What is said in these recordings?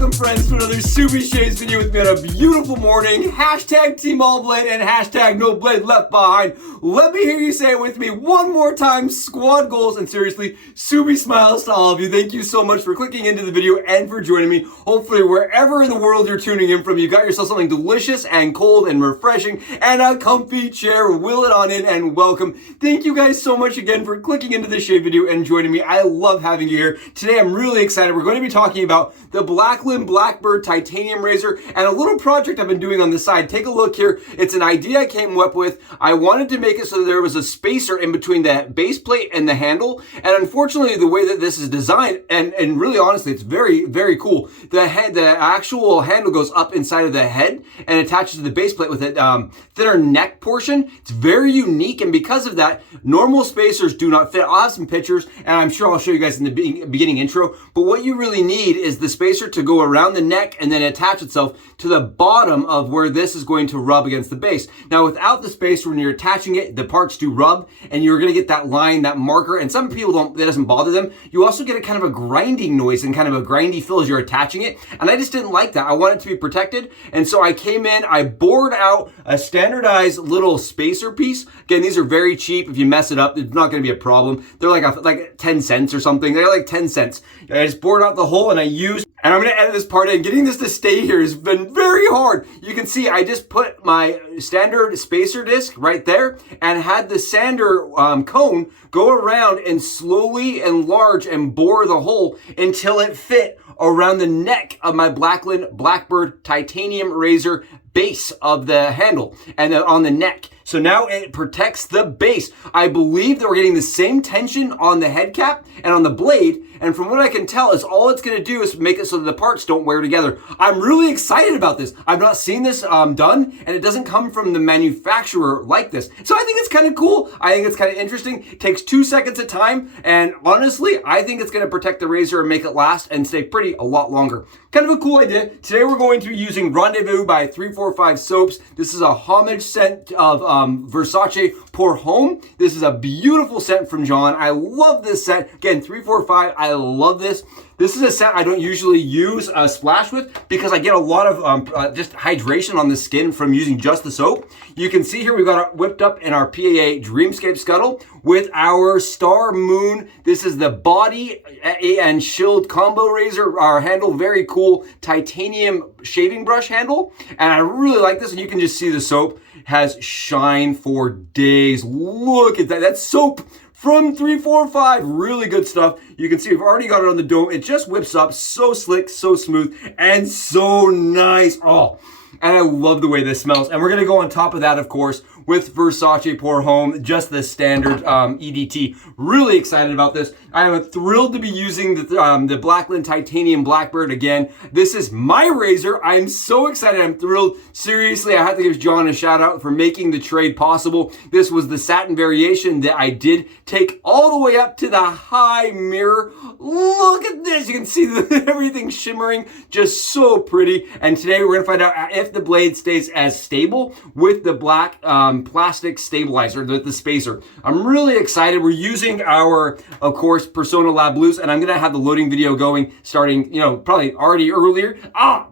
welcome friends to another SPACER video with me on a beautiful morning. Hashtag Team All Blade and hashtag No Blade Left Behind. Let me hear you say it with me one more time. Squad goals, and seriously, Subi smiles to all of you. Thank you so much for clicking into the video and for joining me. Hopefully wherever in the world you're tuning in from, you got yourself something delicious and cold and refreshing and a comfy chair. Wheel it on in and welcome. Thank you guys so much again for clicking into this shave video and joining me. I love having you here. Today I'm really excited. We're going to be talking about the BLACKlAND BLACKBIRD titanium razor and a little project I've been doing on the side. Take a look here. It's an idea I came up with. I wanted to make it so that there was a spacer in between the base plate and the handle, and unfortunately the way that this is designed, and really honestly it's very, very cool. The actual handle goes up inside of the head and attaches to the base plate with a thinner neck portion. It's very unique, and because of that, normal spacers do not fit. I'll have some pictures, and I'm sure I'll show you guys in the beginning intro, but what you really need is the spacer to go around the neck and then attach itself to the bottom of where this is going to rub against the base. Now without the spacer, when you're attaching it, the parts do rub and you're gonna get that line, that marker, and some people don't, that doesn't bother them. You also get a kind of a grinding noise and kind of a grindy feel as you're attaching it, and I just didn't like that. I want it to be protected, and so I came in, I bored out a standardized little spacer piece. Again, these are very cheap. If you mess it up, it's not gonna be a problem. They're like 10 cents or something. They're like 10 cents. I just bored out the hole and I used, and I'm gonna edit this part in. Getting this to stay here has been very hard. You can see I just put my standard spacer disc right there and had the sander cone go around and slowly enlarge and bore the hole until it fit around the neck of my BLACKlAND BLACKBIRD titanium razor base of the handle and on the neck. So now it protects the base. I believe that we're getting the same tension on the head cap and on the blade, and from what I can tell is all it's gonna do is make it so that the parts don't wear together. I'm really excited about this. I've not seen this done, and it doesn't come from the manufacturer like this. So I think it's kind of cool. I think it's kind of interesting. It takes 2 seconds at time, and honestly, I think it's gonna protect the razor and make it last and stay pretty a lot longer. Kind of a cool idea. Today we're going to be using Rendezvous by 345 Soaps. This is a homage scent of Versace pour Homme. This is a beautiful scent from John. I love this scent. Again, 345, I love this. This is a scent I don't usually use a splash with because I get a lot of just hydration on the skin from using just the soap. You can see here we've got it whipped up in our PAA Dreamscape Scuttle with our Star Moon. This is the BOTI and Shield combo razor, our handle, very cool titanium shaving brush handle. And I really like this, and you can just see the soap has shine for days. Look at that, that's soap from 345, really good stuff. You can see we've already got it on the dome. It just whips up, so slick, so smooth, and so nice. Oh, and I love the way this smells. And we're gonna go on top of that, of course, with Versace pour Homme, just the standard EDT. Really excited about this. I am thrilled to be using the BLACKlAND Titanium Blackbird again. This is my razor. I'm so excited. I'm thrilled. Seriously, I have to give John a shout out for making the trade possible. This was the satin variation that I did take all the way up to the high mirror. Look at this. You can see everything shimmering, just so pretty. And today we're gonna find out if the blade stays as stable with the black plastic stabilizer, the spacer. I'm really excited. We're using our, of course, Personna Lab Blues, and I'm gonna have the loading video going starting, probably already earlier.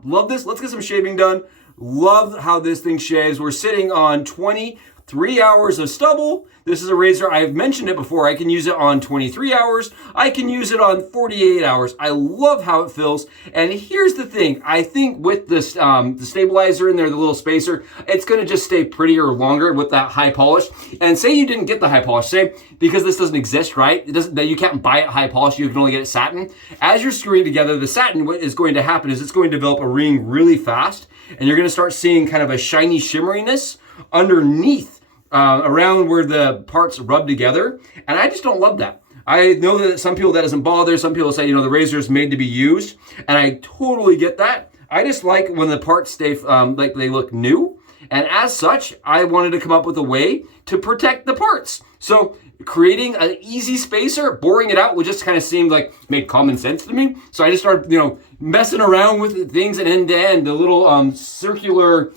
Love this. Let's get some shaving done. Love how this thing shaves. We're sitting on 23 hours of stubble. This is a razor, I've mentioned it before, I can use it on 23 hours, I can use it on 48 hours. I love how it feels, and here's the thing, I think with this, the stabilizer in there, the little spacer, it's gonna just stay prettier longer with that high polish. And say you didn't get the high polish, say, because this doesn't exist, right? It doesn't, you can't buy it high polish, you can only get it satin. As you're screwing together the satin, what is going to happen is it's going to develop a ring really fast, and you're gonna start seeing kind of a shiny shimmeriness underneath around where the parts rub together, and I just don't love that. I know that some people that doesn't bother. Some people say, the razor is made to be used, and I totally get that. I just like when the parts stay like they look new, and as such, I wanted to come up with a way to protect the parts. So creating an easy spacer, boring it out, would just kind of seemed like made common sense to me. So I just started, messing around with things, and end to end, the little circular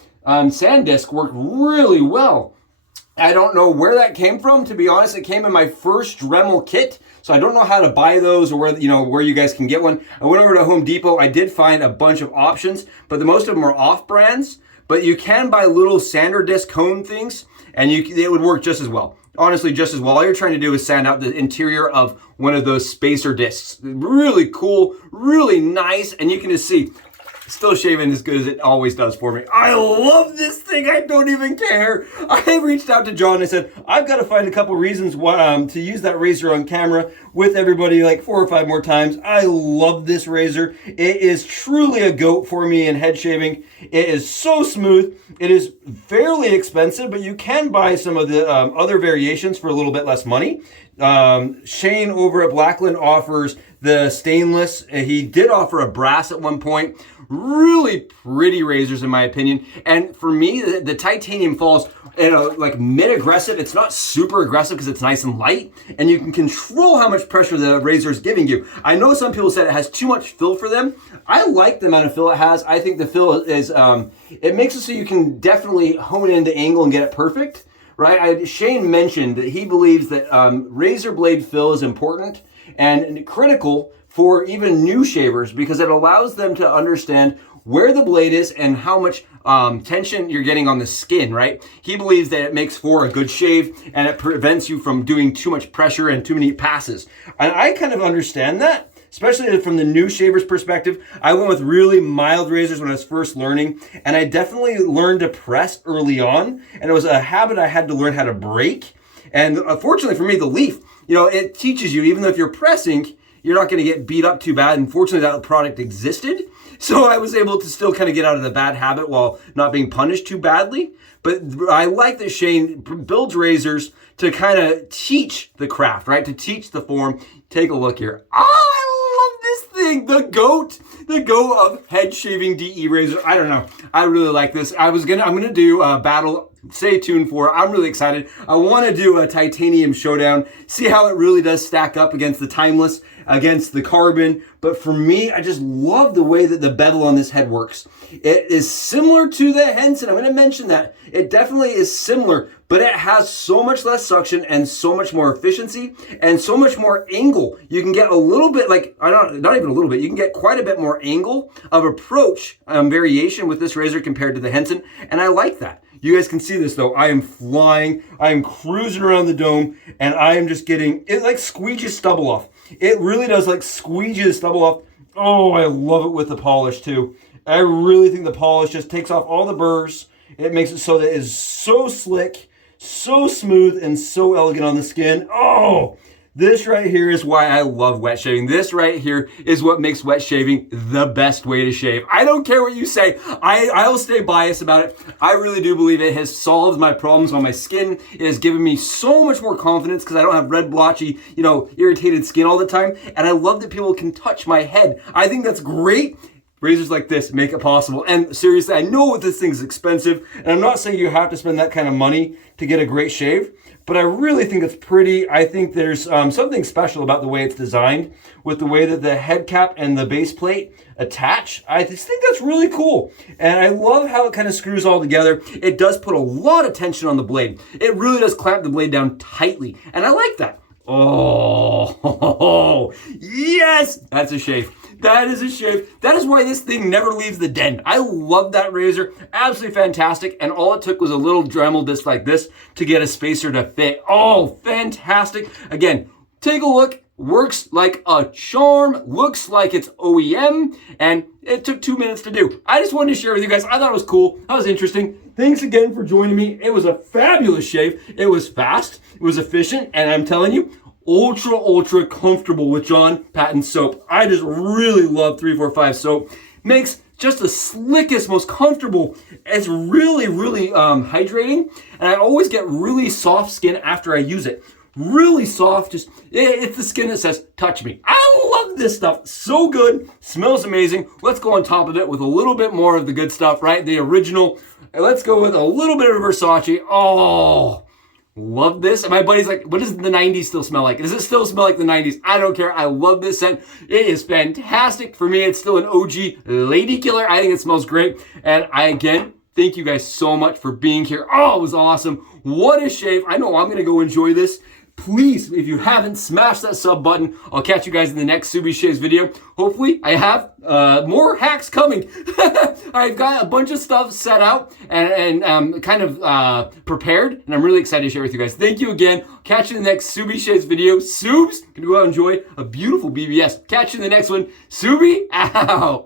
sand disc worked really well. I don't know where that came from, to be honest. It came in my first Dremel kit. So I don't know how to buy those or where, where you guys can get one. I went over to Home Depot. I did find a bunch of options, but the most of them are off brands. But you can buy little sander disc cone things, and it would work just as well. Honestly, just as well. All you're trying to do is sand out the interior of one of those spacer discs. Really cool, really nice, and you can just see, still shaving as good as it always does for me. I love this thing. I don't even care. I reached out to John and I said, I've got to find a couple reasons why to use that razor on camera with everybody like 4 or 5 more times. I love this razor. It is truly a goat for me in head shaving. It is so smooth. It is fairly expensive, but you can buy some of the other variations for a little bit less money. Shane over at Blackland offers the stainless. He did offer a brass at one point. Really pretty razors in my opinion. And for me, the titanium falls like mid-aggressive. It's not super aggressive because it's nice and light, and you can control how much pressure the razor is giving you. I know some people said it has too much fill for them. I like the amount of fill it has. I think the fill is, it makes it so you can definitely hone in the angle and get it perfect, right? Shane mentioned that he believes that razor blade fill is important and critical for even new shavers because it allows them to understand where the blade is and how much tension you're getting on the skin, right? He believes that it makes for a good shave and it prevents you from doing too much pressure and too many passes. And I kind of understand that, especially from the new shaver's perspective. I went with really mild razors when I was first learning, and I definitely learned to press early on, and it was a habit I had to learn how to break. And unfortunately for me, the leaf, it teaches you, even though if you're pressing, you're not going to get beat up too bad. And fortunately, that product existed. So I was able to still kind of get out of the bad habit while not being punished too badly. But I like that Shane builds razors to kind of teach the craft, right? To teach the form. Take a look here. I love this thing. The goat of head shaving DE razor. I don't know. I really like this. I'm going to do a battle. Stay tuned for it. I'm really excited. I want to do a titanium showdown, see how it really does stack up against the timeless, against the carbon. But for me, I just love the way that the bevel on this head works. It is similar to the Henson. I'm going to mention that. It definitely is similar, but it has so much less suction and so much more efficiency and so much more angle. You can get a little bit not even a little bit, you can get quite a bit more angle of approach variation with this razor compared to the Henson. And I like that. You guys can see this though. I am flying, I am cruising around the dome, and I am just getting, it like squeegees stubble off. It really does like squeegee the stubble off. Oh, I love it with the polish too. I really think the polish just takes off all the burrs. It makes it so that it is so slick, so smooth, and so elegant on the skin. Oh, this right here is why I love wet shaving. This right here is what makes wet shaving the best way to shave. I don't care what you say. I'll stay biased about it. I really do believe it has solved my problems on my skin. It has given me so much more confidence because I don't have red, blotchy, irritated skin all the time. And I love that people can touch my head. I think that's great. Razors like this make it possible. And seriously, I know this thing's expensive, and I'm not saying you have to spend that kind of money to get a great shave, but I really think it's pretty. I think there's something special about the way it's designed with the way that the head cap and the base plate attach. I just think that's really cool. And I love how it kind of screws all together. It does put a lot of tension on the blade. It really does clamp the blade down tightly. And I like that. Oh, yes, that's a shave. That is a shave. That is why this thing never leaves the den. I love that razor. Absolutely fantastic. And all it took was a little Dremel disc like this to get a spacer to fit. Oh, fantastic. Again, take a look. Works like a charm. Looks like it's OEM. And it took 2 minutes to do. I just wanted to share with you guys. I thought it was cool. That was interesting. Thanks again for joining me. It was a fabulous shave. It was fast. It was efficient. And I'm telling you, ultra comfortable with John Patton soap. I just really love 345 soap. Makes just the slickest, most comfortable. It's really hydrating, and I always get really soft skin after I use it. Really soft, just it's the skin that says touch me. I love this stuff. So good, smells amazing. Let's go on top of it with a little bit more of the good stuff, right? The original. Let's go with a little bit of Versace. Oh, love this. And my buddy's like, what does the 90s still smell like? Does it still smell like the 90s? I don't care. I love this scent. It is fantastic. For me, it's still an OG lady killer. I think it smells great. And again, thank you guys so much for being here. Oh, it was awesome. What a shave. I know I'm going to go enjoy this Please, if you haven't, smash that sub button. I'll catch you guys in the next Subi Shaves video. Hopefully, I have more hacks coming. I've got a bunch of stuff set out and kind of prepared, and I'm really excited to share with you guys. Thank you again. Catch you in the next Subi Shaves video. Subs, can go out and enjoy a beautiful BBS. Catch you in the next one. Subi, out.